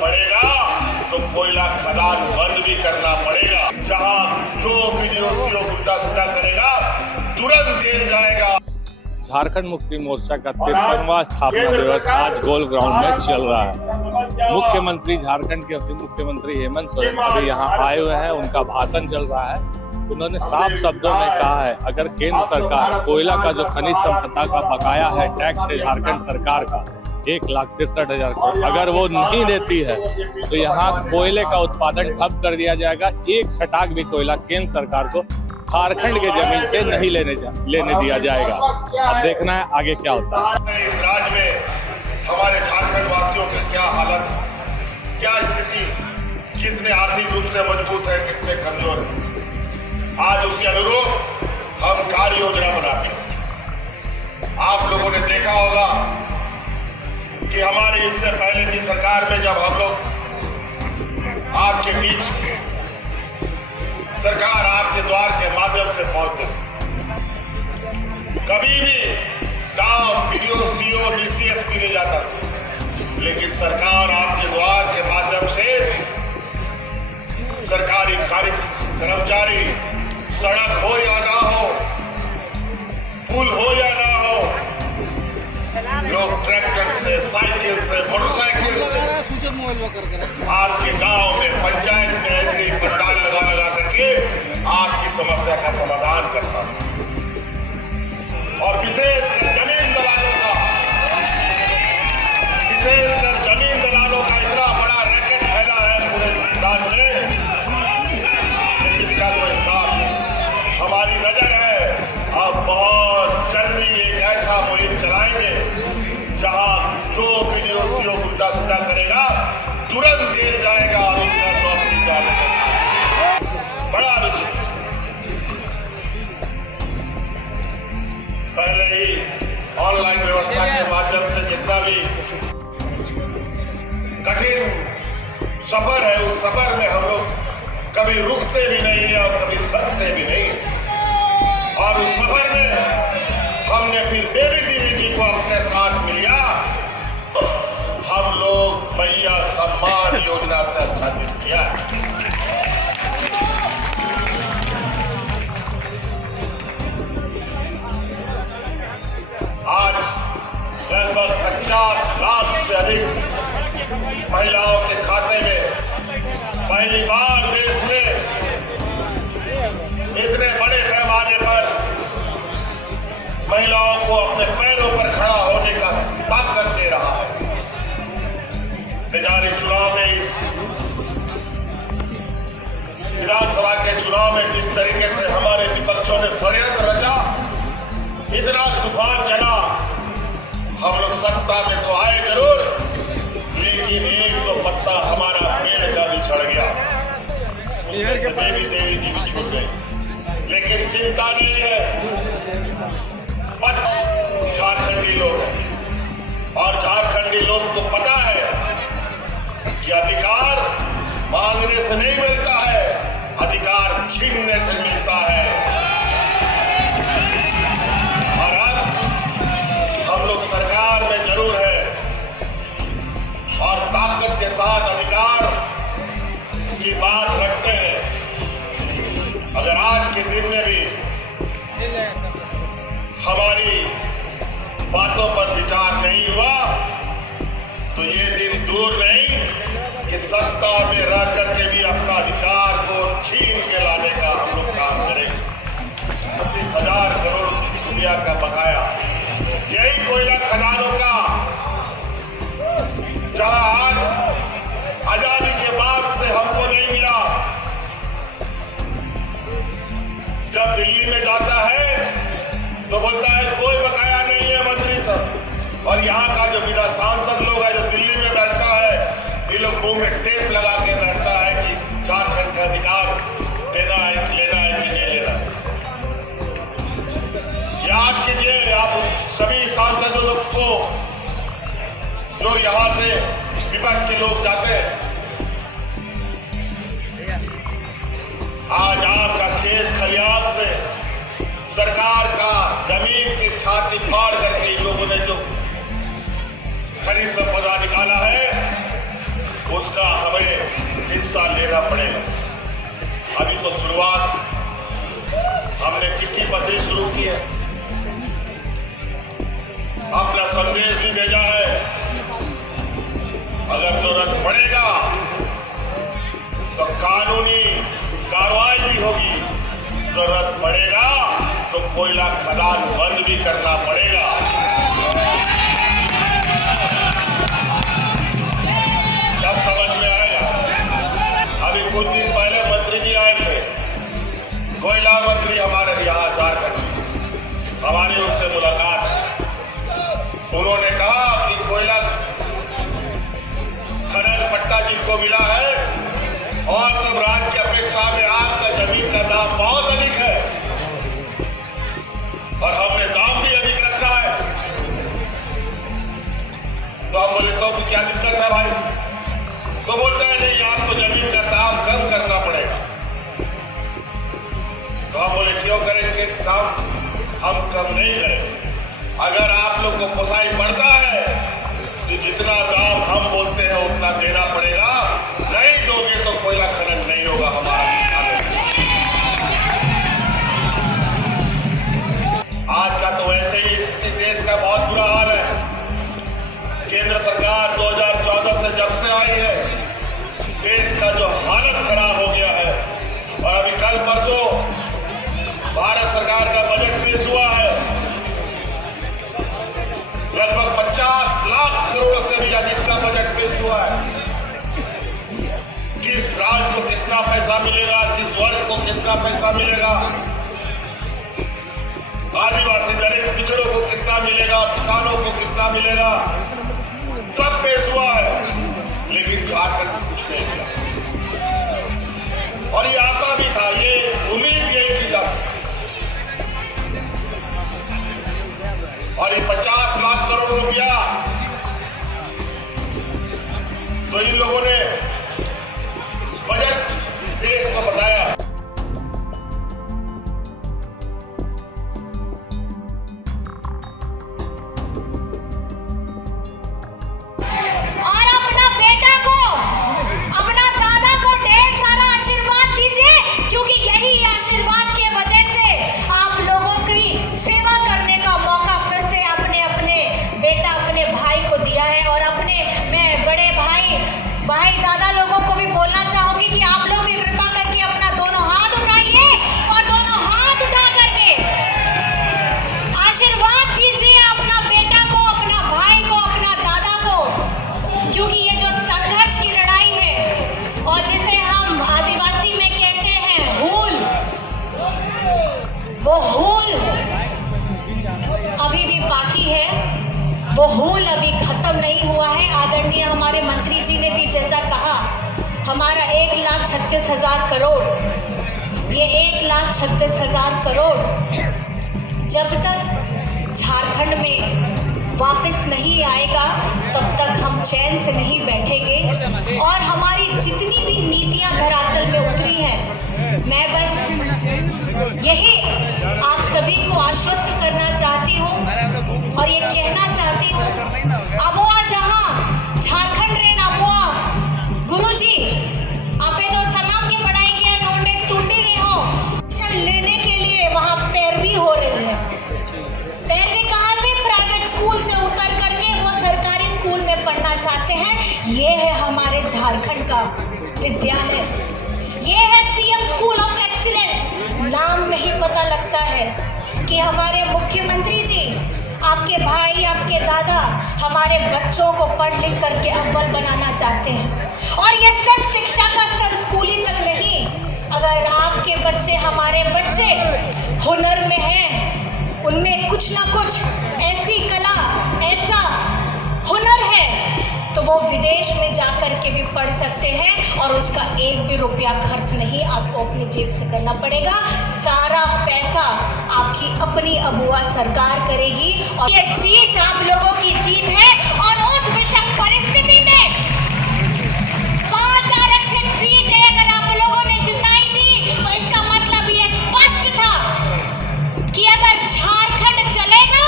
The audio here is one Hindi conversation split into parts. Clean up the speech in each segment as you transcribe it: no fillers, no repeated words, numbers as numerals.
पड़ेगा तो कोयला खदान बंद भी करना पड़ेगा। जहां जो पीडीओ उल्टा सीधा करेगा तुरंत जेल जाएगा। झारखंड मुक्ति मोर्चा का 53वां स्थापना दिवस आज गोल ग्राउंड में चल रहा है। मुख्यमंत्री झारखंड के मुख्यमंत्री हेमंत सोरेन अभी यहाँ आए हुए हैं, उनका भाषण चल रहा है। उन्होंने साफ शब्दों में कहा है, अगर केंद्र सरकार कोयला का जो खनिज संपदा का बकाया है टैक्स से झारखंड सरकार का 1,63,000 करोड़, अगर वो नहीं देती है तो यहाँ कोयले का उत्पादन ठप कर दिया जाएगा। एक छटाक भी कोयला केंद्र सरकार को झारखंड के जमीन से नहीं लेने दिया जाएगा। अब देखना है आगे क्या होता है। इस राज्य में हमारे झारखंड वासियों की क्या हालत, क्या स्थिति, कितने आर्थिक रूप से मजबूत है, कितने कमजोर है। आज उसी अनुरूप हम कार्य योजना बनाते हैं। आप लोगों ने देखा होगा कि हमारे इससे पहले की सरकार में जब हम लोग आपके बीच सरकार आपके द्वार के माध्यम से पहुंचते, कभी भी गांव पीडीओ, सीओ, डीसीएसपी नहीं जाता, लेकिन सरकार आपके द्वार के माध्यम से सरकारी कर्मचारी, सड़क हो या ना हो, पुल हो या ना हो, लोग ट्रैक्टर से, साइकिल से, मोटरसाइकिल से आपके गांव में, पंचायत में ऐसे ही पंडाल लगा करके आपकी समस्या का समाधान करता है। और विशेषकर जमीन दलालों का इतना बड़ा रैकेट फैला है पूरे राज्य में, जिसका कोई हिसाब नहीं। हमारी नजर है अब बहुत जल्दी एक ऐसा मुहिम चलाएंगे जहां जो पीडीओ उल्टा सीधा करेगा तुरंत जेल जाएगा और उसका नौकरी जाएगा। बड़ा विचित्र, पहले ही ऑनलाइन व्यवस्था के माध्यम से जितना भी कठिन सफर है, उस सफर में हम लोग कभी रुकते भी नहीं है और कभी थकते भी नहीं। और उस सफर में हमने फिर बेबी देवी जी को अपने साथ मिला। हम लोग मैया सम्मान योजना से आच्छादित किया। आज लगभग 50 लाख से अधिक महिलाओं के खाते में पहली बार देश में इतने बड़े पैमाने पर महिलाओं को अपने पैरों पर खड़ा होने का ताकत दे रहा है। बिहारी चुनाव में, इस विधानसभा के चुनाव में किस तरीके से हमारे विपक्षों ने षड्यंत्र रचा, इतना तूफान चला। हम लोग सत्ता में तो आए जरूर, लेकिन एक तो पत्ता हमारा पेड़ का भी झड़ गया, उसमें से बेबी देवी जी भी छूट गई। लेकिन चिंता नहीं है, झारखंडी लोग हैं और झारखंडी लोग को पता है कि अधिकार मांगने से नहीं मिलता है, अधिकार छीनने से मिलता है। और अब हम लोग सरकार में जरूर है और ताकत के साथ अधिकार की बात रखते हैं। अगर आज के दिन में भी हमारी बातों पर विचार नहीं हुआ तो ये दिन दूर नहीं कि सत्ता में रह करके भी अपना अधिकार को छीन के लाने का हम लोग काम करेंगे। 35,000 करोड़ रुपया का बकाया, यही कोयला खदानों का, जहां आज आजादी के बाद से हमको नहीं मिला। जब दिल्ली में जाता है तो बोलता है कोई बकाया नहीं है मंत्री सब, और यहाँ का जो विधान सांसद लोग है जो दिल्ली में बैठता है, ये लोग मुंह में टेप लगा के बैठता है कि झारखंड का अधिकार देना है कि लेना है कि नहीं लेना है। याद कीजिए आप सभी सांसदों लोग को जो यहाँ से विपक्ष के लोग जाते हैं, आज आपका खेत खलियान से सरकार का जमीन की छाती फाड़ करके इन लोगों ने जो खनिज संपदा निकाला है, उसका देना पड़ेगा। अभी तो शुरुआत, हमने चिट्ठी पत्री शुरू की है, अपना संदेश भी भेजा है। अगर जरूरत पड़ेगा तो कानूनी कार्रवाई भी होगी, जरूरत पड़ेगा तो कोयला खदान बंद भी करना पड़ेगा। तब समझ में आएगा। अभी कुछ दिन पहले मंत्री जी आए थे, कोयला मंत्री हमारे यहाँ झारखंड, हमारी उनसे मुलाकात है। उन्होंने कहा कि कोयला खनन पट्टा जिनको मिला है और सब राज्य की अपेक्षा में आपका जमीन का दाम बहुत अधिक है और हमने दाम भी अधिक रखा है। तो हम बोले तो क्या दिक्कत है भाई? तो बोलता है नहीं, आपको जमीन का दाम कम करना पड़ेगा। तो हम बोले क्यों करेंगे दाम? हम कम नहीं करेंगे। अगर आप लोग को पोसाई पड़ता है तो जितना दाम हम बोलते हैं उतना देना पड़ेगा, नहीं दोगे तो कोयला खनन नहीं होगा हमारा। आज का तो वैसे ही स्थिति देश का बहुत बुरा हाल है। केंद्र सरकार 2014 से जब से आई है, देश का जो हालत खराब हो गया है। और अभी कल परसों भारत सरकार का बजट पेश हुआ है, लगभग 50 लाख करोड़ से भी अधिक का बजट पेश हुआ है। किस राज्य को कितना पैसा मिलेगा, किस वर्ग को कितना पैसा मिलेगा, आदिवासी दलित पिछड़ों को कितना मिलेगा, किसानों को कितना मिलेगा, सब पेश हुआ है। लेकिन झारखंड को कुछ नहीं मिला। और ये आशा भी था, ये उम्मीद यही की जा सकती। और ये 50 लाख करोड़ रुपया तो इन लोगों ने बजट देश को बताया। और अपना बेटा को, अपना दादा को ढेर सारा आशीर्वाद दीजिए, क्योंकि यही आशीर्वाद के वजह से आप लोगों की सेवा करने का मौका फिर से आपने अपने बेटा, अपने भाई को दिया है। और अपने मैं बड़े भाई दादा लोगों को भी बोलना चाहूंगी कि आप लोग भी कृपा करके अपना दोनों हाथ उठाइए और दोनों हाथ उठा करके आशीर्वाद दीजिए अपना बेटा को, अपना भाई को, अपना दादा को, क्योंकि ये जो संघर्ष की लड़ाई है और जिसे हम आदिवासी में कहते हैं हूल, वो हूल अभी भी बाकी है, वो हूल अभी खत्म नहीं हुआ है। आदरणीय हमारे मंत्री जी ने भी जैसा कहा, हमारा 1,36,000 करोड़, ये 1,36,000 करोड़ जब तक झारखंड में वापस नहीं आएगा तब तक हम चैन से नहीं बैठेंगे। और हमारी जितनी भी नीतियां धरातल में उतरी हैं, मैं बस यही आप सभी को आश्वस्त करना चाहती हूँ और ये कहना चाहती हूँ, अबुआ जहाँ झारखंड रेन अबुआ गुरुजी आपे तो सनम की पढ़ाई किया, नोंडे टूटी रहे हो, लेने के लिए वहाँ पैरवी हो रही है। पैरवी कहाँ से? प्राइवेट स्कूल से उतर करके वो सरकारी स्कूल में पढ़ना चाहते हैं। ये है हमारे झारखंड का विद्यालय, ये है सीएम स्कूल ऑफ एक्सीलेंस। नाम में ही पता लगता है कि हमारे मुख्यमंत्री जी, आपके भाई, आपके दादा हमारे बच्चों को पढ़ लिख करके अव्वल बनाना चाहते हैं। और ये सिर्फ शिक्षा का स्तर स्कूली तक नहीं, अगर आपके बच्चे, हमारे बच्चे हुनर में हैं, उनमें कुछ ना कुछ ऐसी कला, ऐसा हुनर है, तो वो विदेश में जाकर के भी पढ़ सकते हैं और उसका एक भी रुपया खर्च नहीं आपको अपनी जेब से करना पड़ेगा। सारा पैसा आपकी अपनी अबुआ सरकार करेगी। और ये जीत आप लोगों की जीत है। और उस विषम परिस्थिति में 5 आरक्षण सीटें अगर आप लोगों ने जिताई थी तो इसका मतलब ये स्पष्ट था कि अगर झारखंड चलेगा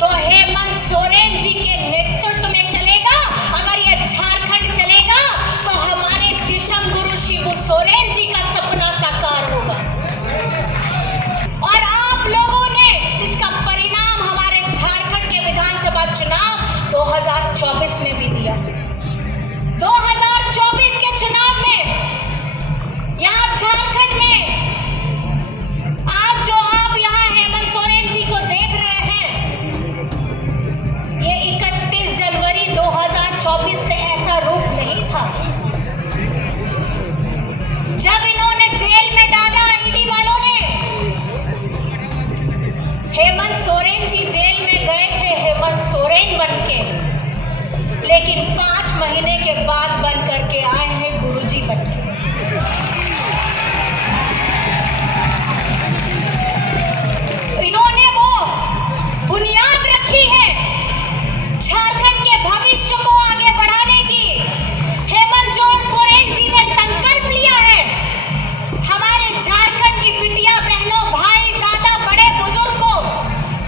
तो हेमंत सोरेन जी के नेतृत्व में चलेगा। अगर ये झारखंड चलेगा तो हमारे दिशम गुरु 2024 में भी दिया। 2024 के चुनाव में यहाँ झारखंड में आज जो आप यहाँ हेमंत सोरेन जी को देख रहे हैं, ये 31 जनवरी 2024 से ऐसा रूप नहीं था। जब इन्होंने जेल में डाला ईडी वालों ने, हेमंत सोरेन जी जेल में गए थे हेमंत सोरेन बनके, लेकिन 5 महीने के बाद बन करके आए हैं गुरुजी बनके। इन्होंने वो बुनियाद रखी है झारखंड के भविष्य को आगे बढ़ाने की। हेमंत सोरेन जी ने संकल्प लिया है हमारे झारखंड की बिटिया बहनों, भाई, दादा, बड़े बुजुर्ग को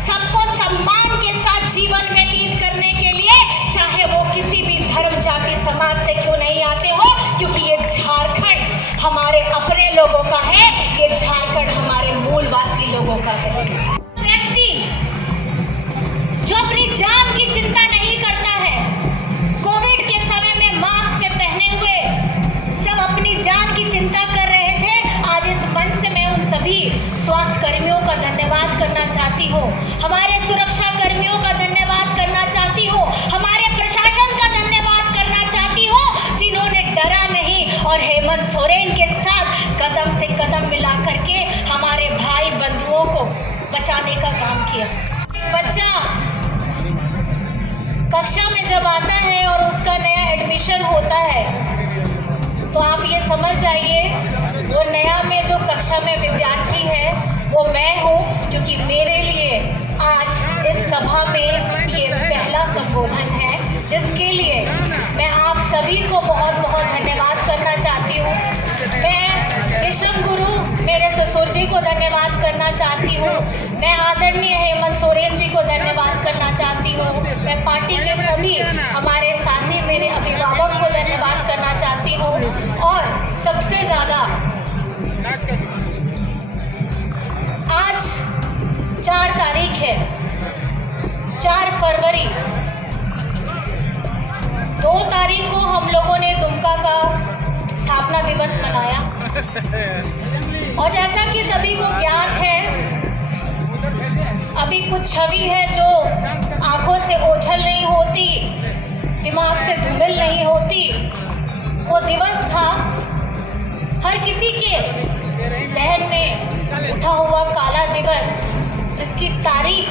सबको सम्मान के साथ जीवन व्यतीत करने के लिए, चाहे वो किसी भी धर्म, जाति, समाज से क्यों नहीं आते हो, क्योंकि ये झारखंड हमारे अपने लोगों का है, ये झारखंड हमारे मूलवासी लोगों का है। व्यक्ति जो अपनी जान की चिंता नहीं करता है, कोविड के समय में मास्क पे पहने हुए सब अपनी जान की चिंता कर रहे थे। आज इस मंच से मैं उन सभी स्वास्थ्य कर्मियों का धन्यवाद करना चाहती हूँ, हमारे सुरक्षा कर्मियों का धन्यवाद करना चाहती हूँ, हमारे प्रशासन का धन्यवाद करना चाहती हूँ, जिन्होंने डरा नहीं और हेमंत सोरेन के साथ कदम से कदम मिला करके हमारे भाई बंधुओं को बचाने का काम किया। बच्चा कक्षा में जब आता है और उसका नया एडमिशन होता है, तो आप ये समझ जाइए वो नया में जो कक्षा में विद्यार्थी है वो मैं हूँ, क्योंकि मेरे लिए आज इस सभा में ये पहला संबोधन है, जिसके लिए मैं आप सभी को बहुत बहुत धन्यवाद करना चाहती हूँ। मैं विषम गुरु मेरे ससुर जी को धन्यवाद करना चाहती हूँ, मैं आदरणीय हेमंत सोरेन जी को धन्यवाद करना चाहती हूँ, मैं पार्टी के सभी हमारे साथी मेरे अभिभावक को धन्यवाद करना चाहती हूँ, और सबसे ज़्यादा आज 4 तारीख है, 4 फरवरी, 2 तारीख को हम लोगों ने दुमका का स्थापना दिवस मनाया, और जैसा कि सभी को ज्ञात है, अभी कुछ छवि है जो आंखों से ओझल नहीं होती, दिमाग से धुंधल नहीं होती। वो दिवस था हर किसी के जहन में उठा हुआ काला दिवस, जिसकी तारीख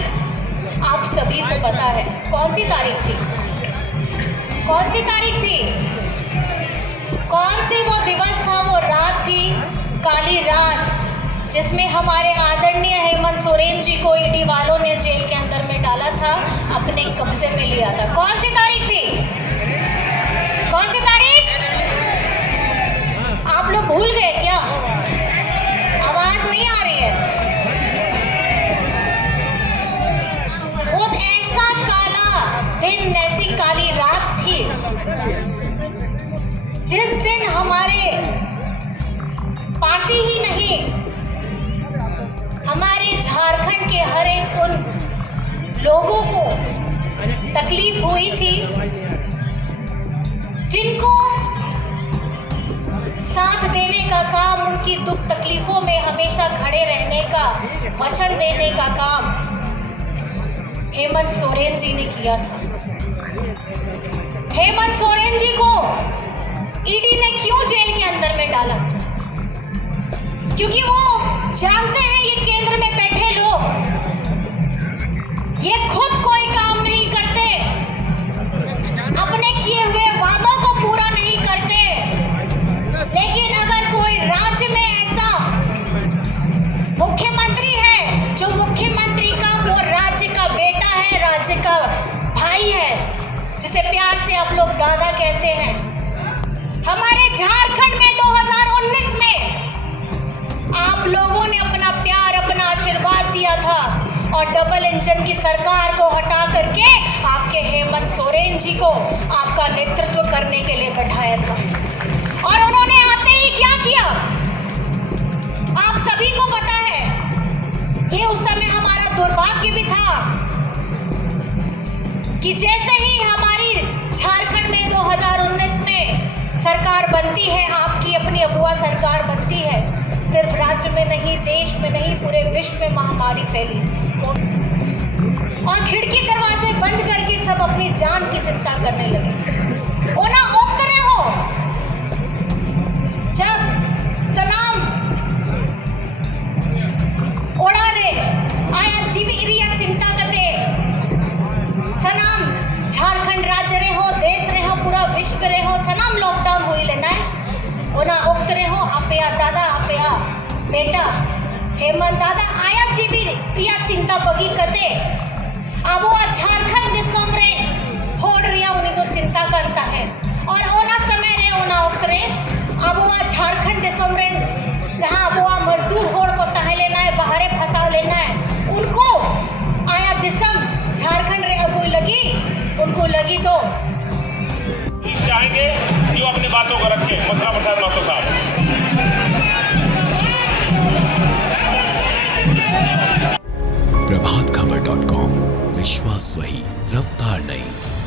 आप सभी को पता है। कौन सी तारीख थी? कौन सी तारीख थी? कौन सी वो दिवस था? वो रात थी, काली रात, जिसमें हमारे आदरणीय हेमंत सोरेन जी को ईडी वालों ने जेल के अंदर में डाला था, अपने कब्जे में लिया था। कौन सी तारीख थी? कौन सी तारीख? आप लोग भूल गए क्या? आवाज नहीं आ रही है। वो ऐसा काला दिन, ऐसी काली रात थी, जिस दिन हमारे पार्टी ही नहीं, हमारे झारखंड के हर एक उन लोगों को तकलीफ हुई थी, जिनको साथ देने का काम, उनकी दुख तकलीफों में हमेशा खड़े रहने का वचन देने का काम हेमंत सोरेन जी ने किया था। हेमंत सोरेन जी को ईडी ने क्यों जेल के अंदर में डाला? क्योंकि वो जानते हैं ये केंद्र में बैठे लोग, ये खुद कोई काम नहीं करते, अपने किए हुए वादों को पूरा नहीं करते, लेकिन अगर कोई राज्य में ऐसा मुख्यमंत्री है जो मुख्यमंत्री का वो राज्य का बेटा है, राज्य का भाई है, जिसे प्यार से आप लोग दादा कहते हैं, हमारे झारखंड में 2019 में आप लोगों ने अपना प्यार, अपना आशीर्वाद दिया था, और डबल इंजन की सरकार को हटा करके आपके हेमंत सोरेन जी को आपका नेतृत्व करने के लिए बैठाया था। और उन्होंने आते ही क्या किया आप सभी को पता है। ये उस समय हमारा दुर्भाग्य भी था कि जैसे ही हमारी झारखंड में 2019 में सरकार बनती है, आपकी अपनी अगुआ सरकार बनती है। सिर्फ राज्य में नहीं, देश में नहीं, पूरे विश्व में महामारी फैली और खिड़की दरवाजे बंद करके सब अपनी जान की चिंता करने लगे। ओना ओकरे हो जब सनाम ओड़ा रे आया जीवी रिया चिंता करते सनाम झारखंड राज्य रे हो, देश रे हो, पूरा विश्व रे हो, सनाम लॉकडाउन हुई लेना है। ओना ओकरे हो आपया दादा आपया बेटा हेमंत दादा आया जीवी रिया चिंता बगी करते अब वो झारखंड दिसों रे होड़ रिया उन्हीं को चिंता करता है और ओना समय रे ओना उतरे अब वो झारखंड दिसों रे जहाँ अब वो मजदूर होड़ को तहे लेना है, बाहरे फंसा लेना है, उनको आया दिसम झारखंड रे अब लगी, उनको लगी तो चाहेंगे जो अपने बातों को रखें। मंत्रा प्रसाद महतो साहब। प्रभातखबर.com, विश्वास वही, रफ्तार नहीं।